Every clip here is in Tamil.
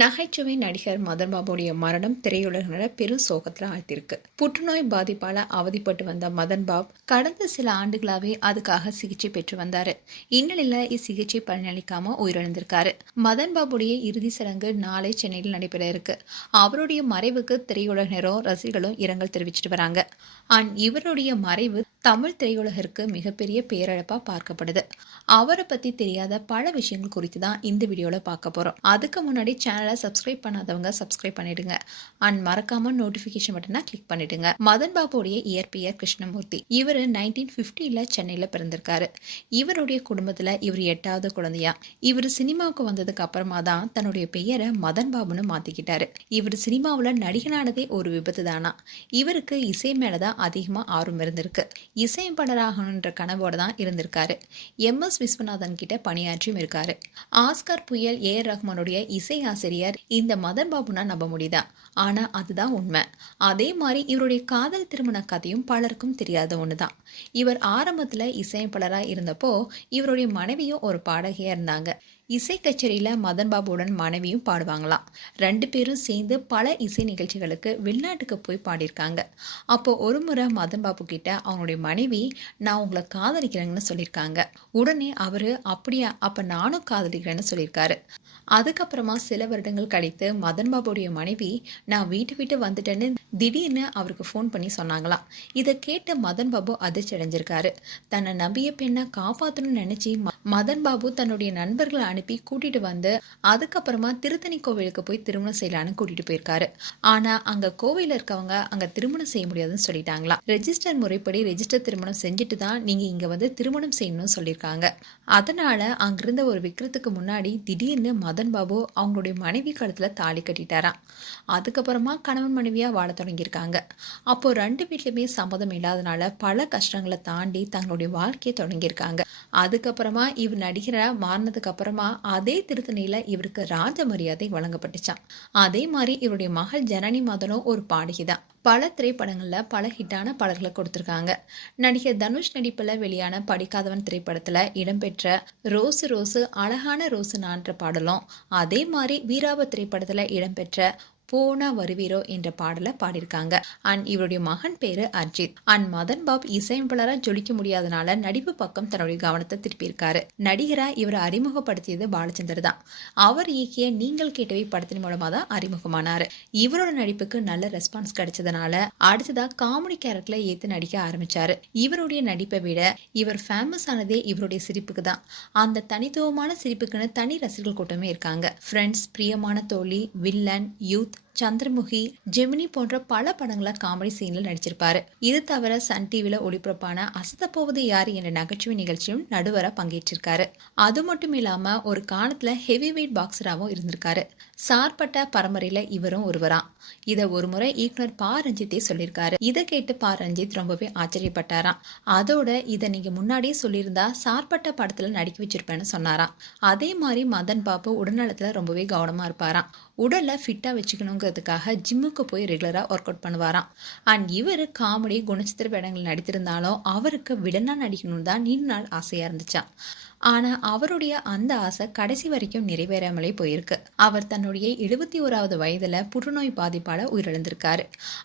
நகைச்சுவை நடிகர் மதன் பாபுடைய மரணம் திரையுலகினரை பெரும் சோகத்தில் ஆழ்த்திருக்கு. புற்றுநோய் பாதிப்பால அவதிப்பட்டு வந்த மதன் பாப் கடந்த சில ஆண்டுகளாவே அதுக்காக சிகிச்சை பெற்று வந்தாரு. இந்நிலையில இச்சிகிச்சை பலனளிக்காம உயிரிழந்திருக்காரு. மதன் பாபுடைய இறுதி சடங்கு நாளை சென்னையில் நடைபெற இருக்கு. அவருடைய மறைவுக்கு திரையுலகினரும் ரசிகர்களும் இரங்கல் தெரிவிச்சிட்டு வராங்க. இவருடைய மறைவு தமிழ் திரையுலகிற்கு மிகப்பெரிய பேரிழப்பா பார்க்கப்படுது. அவரை பத்தி தெரியாத பல விஷயங்கள் குறித்து தான் இந்த வீடியோல பார்க்க போறோம். அதுக்கு முன்னாடி சேனலை சப்ஸ்கிரைப் பண்ணாதவங்க சப்ஸ்கிரைப் பண்ணிடுங்க. மறக்காம நோட்டிபிகேஷன் பட்டனை கிளிக் பண்ணிடுங்க. மதன் பாபுடைய இயற்பெயர் கிருஷ்ணமூர்த்தி. இவர் 1950 சென்னையில பிறந்திருக்காரு. இவருடைய குடும்பத்துல இவர் 8வது குழந்தையா. இவர் சினிமாவுக்கு வந்ததுக்கு அப்புறமா தான் தன்னுடைய பெயரை மதன் பாபுன்னு மாத்திக்கிட்டாரு. இவர் சினிமாவுல நடிகனானதே ஒரு விபத்து தானா. இவருக்கு இசை மேலதான் அதிகமா ஆர்வம் இருந்திருக்கு. இசையமைப்பாளராகணுன்ற கனவோட தான் இருந்திருக்காரு. MS விஸ்வநாதன் கிட்ட பணியாற்றியும் இருக்காரு. ஆஸ்கர் புயல் AR ரஹ்மானுடைய இசை ஆசிரியர் இந்த மதன் பாபுனா நம்ப முடியுதா? ஆனா அதுதான் உண்மை. அதே மாதிரி இவருடைய காதல் திருமண கதையும் பலருக்கும் தெரியாத ஒண்ணுதான். இவர் ஆரம்பத்துல இசையமைப்பாளரா இருந்தப்போ இவருடைய மனைவியும் ஒரு பாடகியா இருந்தாங்க. இசை கச்சேரியில மதன் பாபுடன் மனைவியும் பாடுவாங்களாம். 2 பேரும் சேர்ந்து பல இசை நிகழ்ச்சிகளுக்கு வெளிநாட்டுக்கு போய் பாடியிருக்காங்க. அப்போ ஒரு முறை மதன் பாபு கிட்ட அவங்களுடைய மனைவி நான் உங்களை காதலிக்கிறேன்னு சொல்லியிருக்காங்க. உடனே அவரு அப்படியா, அப்ப நானும் காதலிக்கிறேன்னு சொல்லியிருக்காரு. அதுக்கப்புறமா சில வருடங்கள் கழித்து மதன் பாபுடைய மனைவி நான் வீட்டு விட்டு வந்துட்டேன்னு திடீர்னு அவருக்கு ஃபோன் பண்ணி சொன்னாங்களாம். இதை கேட்டு மதன் பாபு அதிர்ச்சி அடைஞ்சிருக்காரு. தன்னை நம்பிய பெண்ணை காப்பாற்றணும்னு நினைச்சு மதன் பாபு தன்னுடைய நண்பர்களை அனுப்பி கூட்டிட்டு வந்து அதுக்கப்புறமா திருத்தணி கோவிலுக்கு போய் திருமணம் செய்யலான்னு கூட்டிட்டு போயிருக்காரு. ஆனா அங்க கோவில இருக்கவங்க அங்க திருமணம் செய்ய முடியாதுன்னு சொல்லிட்டாங்களாம். ரெஜிஸ்டர் முறைப்படி ரெஜிஸ்டர் திருமணம் செஞ்சுட்டு தான் நீங்க இங்க வந்து திருமணம் செய்யணும்னு சொல்லியிருக்காங்க. அதனால அங்கிருந்த ஒரு விக்கிரத்துக்கு முன்னாடி திடீர்னு மதன் பாபு அவங்களுடைய மனைவி கழுத்துல தாலி கட்டிட்டாராம். அதுக்கப்புறமா கணவன் மனைவியா வாழ தொடங்கியிருக்காங்க. அப்போ 2 வீட்லயுமே சம்மதம் இல்லாதனால பல கஷ்டங்களை தாண்டி தங்களுடைய வாழ்க்கையை தொடங்கியிருக்காங்க. அதுக்கப்புறமா இவர் நடிகரா மாறினதுக்கு அப்புறமா அதே திருத்தணியில இவருக்கு ராஜ மரியாதை வழங்கப்பட்டுச்சான். அதே மாதிரி இவருடைய மகள் ஜனனி மதனும் ஒரு பாடகிதான். பல திரைப்படங்கள்ல பல ஹிட்டான பாடல்களை கொடுத்திருக்காங்க. நடிகர் தனுஷ் நடிப்புல வெளியான படிக்காதவன் திரைப்படத்துல இடம்பெற்ற ரோசு ரோசு அழகான ரோசு நான்ற பாடலும், அதே மாதிரி வீராப திரைப்படத்துல இடம்பெற்ற போனா வருவீரோ என்ற பாடலை பாடியிருக்காங்க. இவருடைய மகன் பேரு அர்ஜித். மதன் பாப் இசையமைப்பாளரா ஜொலிக்க முடியாதனால நடிப்பு பக்கம் தன்னுடைய கவனத்தை திருப்பியிருக்காரு. நடிகரா இவரை அறிமுகப்படுத்தியது பாலச்சந்தர் தான். அவர் இயக்கிய நீங்கள் கேட்டவை படத்தின் மூலமா தான் அறிமுகமானாரு. இவரோட நடிப்புக்கு நல்ல ரெஸ்பான்ஸ் கிடைச்சதுனால அடுத்ததா காமெடி கேரக்டர்ல ஏத்து நடிக்க ஆரம்பிச்சாரு. இவருடைய நடிப்பை விட இவர் ஃபேமஸ் ஆனதே இவருடைய சிரிப்புக்கு தான். அந்த தனித்துவமான சிரிப்புக்குன்னு தனி ரசிகர்கள் கூட்டமே இருக்காங்க. ஃப்ரெண்ட்ஸ், பிரியமான தோழி, வில்லன், யூத், சந்திரமுகி, ஜெமினி போன்ற பல படங்கள காமெடி சீன்ல நடிச்சிருப்பாரு. இது தவிர சன் டிவில ஒளிபரப்பான அசத்தப்போவது யாரு என்ற நகைச்சுவை நிகழ்ச்சியும் நடுவரா பங்கேற்றிருக்காரு. அது மட்டும் இல்லாம ஒரு காலத்துல ஹெவி வெயிட் பாக்ஸராகவும் இருந்திருக்காரு. சார்பட்ட பரம்பரையில இவரும் ஒருவராம். இத ஒரு முறை இயக்குனர் பா ரஞ்சித்தே சொல்லியிருக்காரு. இதை கேட்டு பா ரஞ்சித் ரொம்பவே ஆச்சரியப்பட்டாராம். அதோட இதை நீங்க முன்னாடியே சொல்லியிருந்தா சார்பட்ட படத்துல நடிக்க வச்சிருப்பேன்னு சொன்னாராம். அதே மாதிரி மதன் பாபு உடல்நலத்துல ரொம்பவே கவனமா இருப்பாராம். உடலை ஃபிட்டா வச்சுக்கணுங்கிறதுக்காக ஜிம்முக்கு போய் ரெகுலரா ஒர்க் அவுட் பண்ணுவாராம். இவர் காமெடி குணச்சித்திர வேடங்கள் நடித்திருந்தாலும் அவருக்கு வில்லனா நடிக்கணும்னு தான் நீண்ட நாள் ஆசையா இருந்துச்சாம். ஆனா அவருடைய அந்த ஆசை கடைசி வரைக்கும் நிறைவேறாமலே போயிருக்கு. அவர் தன்னுடைய 71வது வயதுல புற்றுநோய் பாதிப்பால உயிரிழந்திருக்காரு.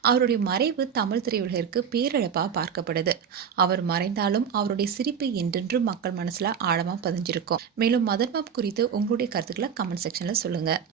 அவருடைய மறைவு தமிழ் திரையுலகிற்கு பேரிழப்பா பார்க்கப்படுது. அவர் மறைந்தாலும் அவருடைய சிரிப்பு என்றென்றும் மக்கள் மனசுல ஆழமா பதிஞ்சிருக்கும். மேலும் மதன் பாப் குறித்து உங்களுடைய கருத்துக்களை கமெண்ட் செக்ஷன்ல சொல்லுங்க.